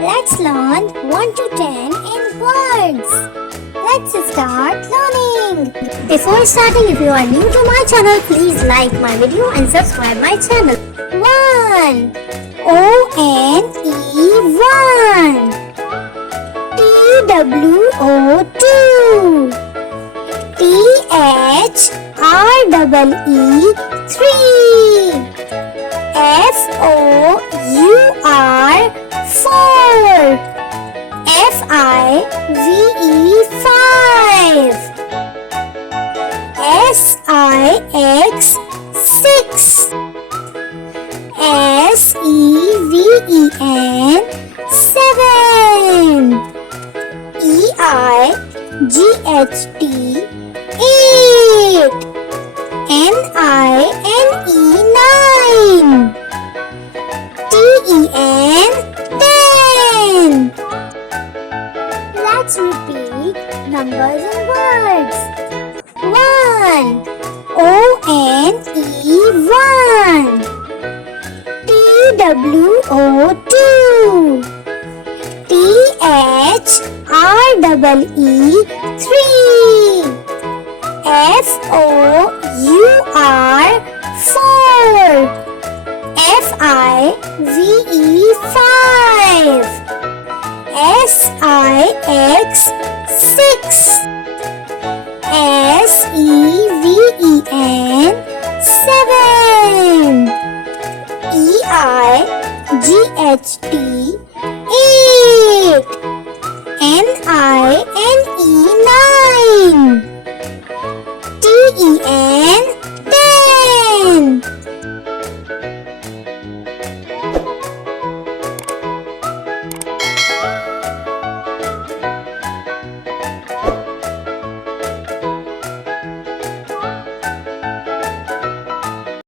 Let's learn 1 to 10 in words. Let's start learning. Before starting, if you are new to my channel, please like my video and subscribe my channel. 1. O-N-E 1. T-W-O 2. T-H-R-E-E 3. F-O-U-R 4. F-I-V-E 5. S-I-X 6. S-E-V-E-N 7. E-I-G-H-T 8. N-I-N-E 9. T-E-N 10. Let's repeat numbers and words. 1. O-N-E 1. T-W-O 2. T-H-R-E-E 3. F-O-U-R 4. F-I-V-E 5. S-I-X 6.